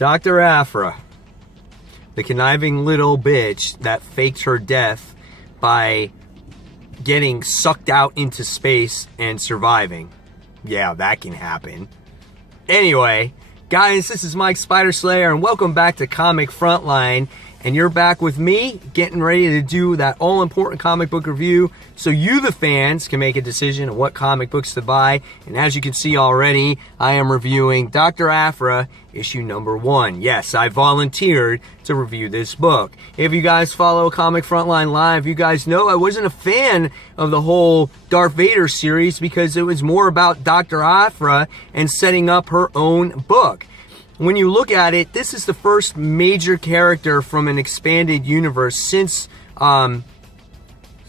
Dr. Aphra, the conniving little bitch that faked her death by getting sucked out into space and surviving. Yeah, that can happen. Anyway, guys, this is Mike Spider Slayer, and welcome back to Comic Frontline. And you're back with me, getting ready to do that all-important comic book review so you, the fans, can make a decision on what comic books to buy. And as you can see already, I am reviewing Dr. Aphra, issue number 1. Yes, I volunteered to review this book. If you guys follow Comic Frontline Live, you guys know I wasn't a fan of the whole Darth Vader series because it was more about Dr. Aphra and setting up her own book. When you look at it, this is the first major character from an expanded universe since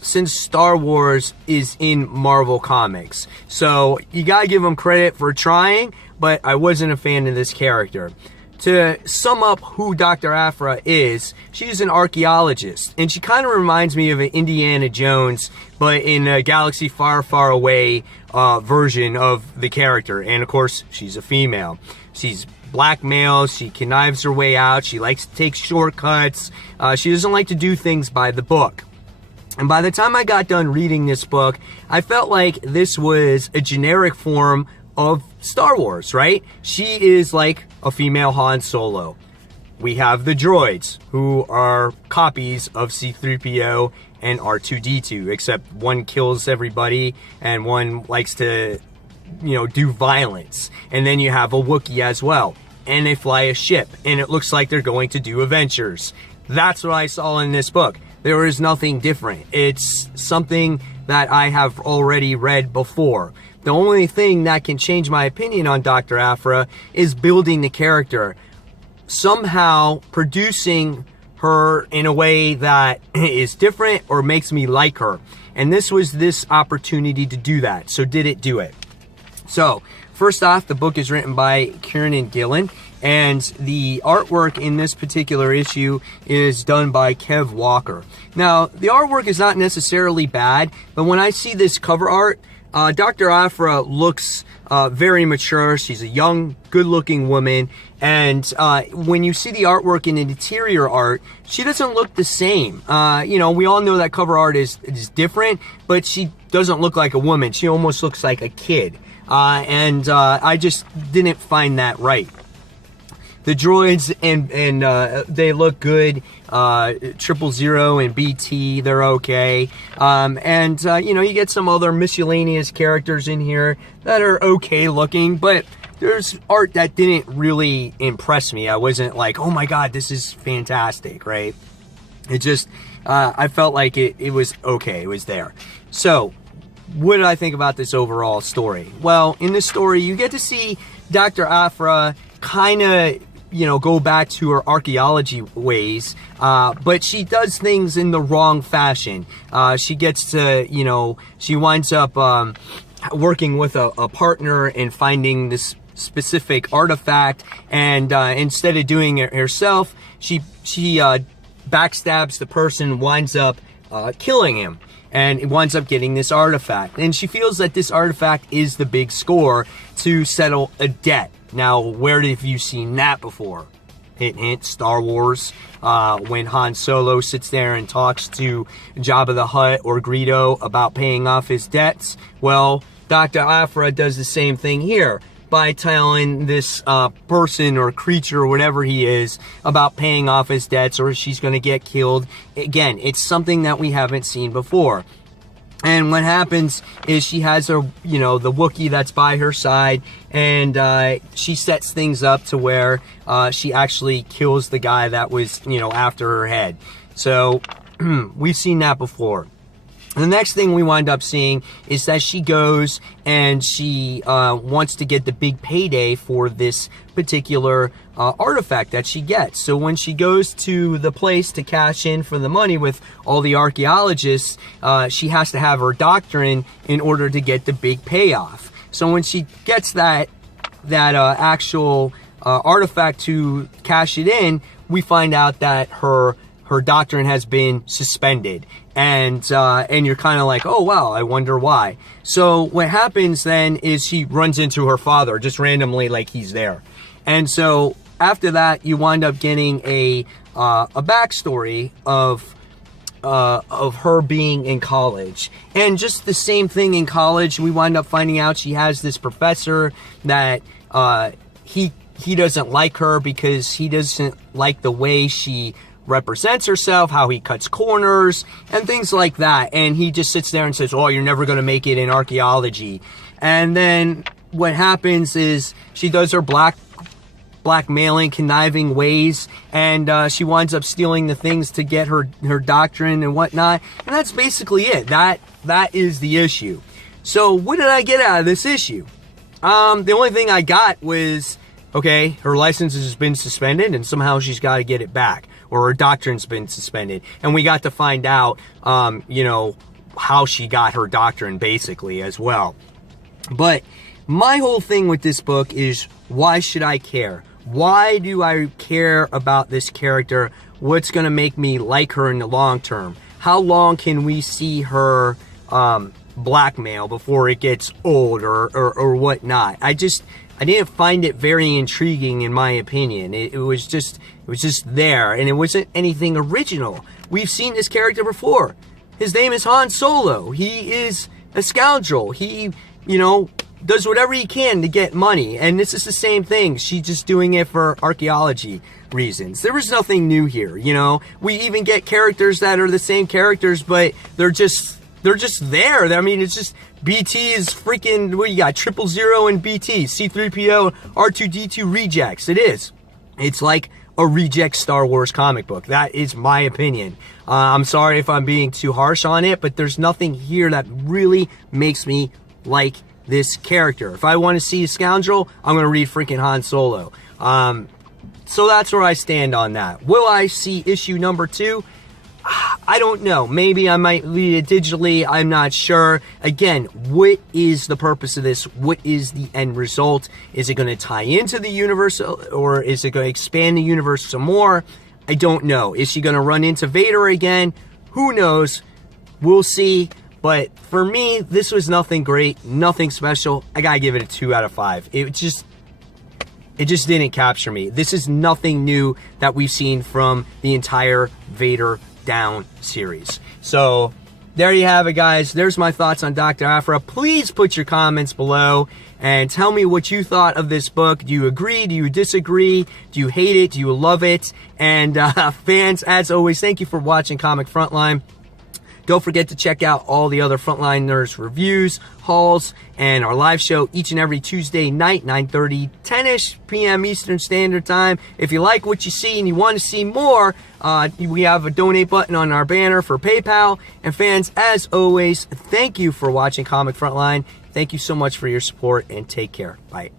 Star Wars is in Marvel Comics. So you gotta give them credit for trying, but I wasn't a fan of this character. To sum up who Dr. Aphra is, she's an archaeologist, and she kind of reminds me of an Indiana Jones, but in a galaxy far, far away version of the character. And of course, she's a female. She's black male, she connives her way out, she likes to take shortcuts, she doesn't like to do things by the book. And by the time I got done reading this book, I felt like this was a generic form of Star Wars, right? She is like a female Han Solo. We have the droids, who are copies of C-3PO and R2-D2, except one kills everybody and one likes to, do violence. And then you have a Wookiee as well. And they fly a ship. And it looks like they're going to do adventures. That's what I saw in this book. There is nothing different. It's something that I have already read before. The only thing that can change my opinion on Dr. Aphra is building the character. Somehow producing her in a way that is different or makes me like her. And this was this opportunity to do that. So did it do it? So, first off, the book is written by Kieran Gillen, and the artwork in this particular issue is done by Kev Walker. Now, the artwork is not necessarily bad, but when I see this cover art, Dr. Aphra looks very mature. She's a young, good-looking woman, and when you see the artwork in the interior art, she doesn't look the same. We all know that cover art is different, but she doesn't look like a woman. She almost looks like a kid. I just didn't find that right. The droids and they look good. 000 and BT, they're okay. You get some other miscellaneous characters in here that are okay looking, but there's art that didn't really impress me. I wasn't like, oh my god, this is fantastic, right? It just, I felt like it was okay, it was there. So, what did I think about this overall story? Well, in this story, you get to see Dr. Aphra kind of, go back to her archaeology ways, but she does things in the wrong fashion. She gets to, she winds up working with a partner and finding this specific artifact, and instead of doing it herself, she backstabs the person, winds up killing him. And it winds up getting this artifact. And she feels that this artifact is the big score to settle a debt. Now, where have you seen that before? Hint, hint, Star Wars. When Han Solo sits there and talks to Jabba the Hutt or Greedo about paying off his debts. Well, Dr. Aphra does the same thing here by telling this person or creature or whatever he is about paying off his debts, or she's going to get killed. Again, it's something that we haven't seen before. And what happens is she has her, the Wookiee that's by her side, and she sets things up to where she actually kills the guy that was, after her head. So we've seen that before. The next thing we wind up seeing is that she goes and she wants to get the big payday for this particular artifact that she gets. So when she goes to the place to cash in for the money with all the archaeologists, she has to have her doctrine in order to get the big payoff. So when she gets that actual artifact to cash it in, we find out that her doctrine has been suspended. And you're kind of like, oh wow, I wonder why. So what happens then is she runs into her father just randomly, like he's there. And so after that, you wind up getting a backstory of her being in college. And just the same thing in college, we wind up finding out she has this professor that he doesn't like her because he doesn't like the way she represents herself, how he cuts corners, and things like that. And he just sits there and says, oh, you're never going to make it in archaeology. And then what happens is she does her blackmailing, conniving ways, and she winds up stealing the things to get her doctrine and whatnot. And that's basically it. That is the issue. So what did I get out of this issue? The only thing I got was, okay, her license has been suspended and somehow she's got to get it back, or her doctrine's been suspended. And we got to find out, you know, how she got her doctrine basically as well. But my whole thing with this book is, why should I care? Why do I care about this character? What's going to make me like her in the long term? How long can we see her blackmail before it gets old or whatnot? I didn't find it very intriguing, in my opinion. It was just there, and it wasn't anything original. We've seen this character before. His name is Han Solo. He is a scoundrel. He, you know, does whatever he can to get money, and this is the same thing. She's just doing it for archaeology reasons. There was nothing new here, you know. We even get characters that are the same characters, but they're just there. I mean, it's just, BT is freaking, what you got, 000 and BT, C-3PO, R2-D2 rejects. It is. It's like a reject Star Wars comic book. That is my opinion. I'm sorry if I'm being too harsh on it, but there's nothing here that really makes me like this character. If I want to see a scoundrel, I'm going to read freaking Han Solo. So that's where I stand on that. Will I see issue number 2? I don't know. Maybe I might read it digitally. I'm not sure. Again, what is the purpose of this? What is the end result? Is it going to tie into the universe, or is it going to expand the universe some more? I don't know. Is she going to run into Vader again? Who knows? We'll see. But for me, this was nothing great, nothing special. I gotta give it a 2 out of 5. It just didn't capture me. This is nothing new that we've seen from the entire Vader Down series. So there you have it, guys. There's my thoughts on Dr. Aphra. Please put your comments below and tell me what you thought of this book. Do you agree? Do you disagree? Do you hate it? Do you love it? And fans, as always, thank you for watching Comic Frontline. Don't forget to check out all the other Frontliners reviews, hauls, and our live show each and every Tuesday night, 9:30, 10-ish p.m. Eastern Standard Time. If you like what you see and you want to see more, we have a donate button on our banner for PayPal. And fans, as always, thank you for watching Comic Frontline. Thank you so much for your support, and take care. Bye.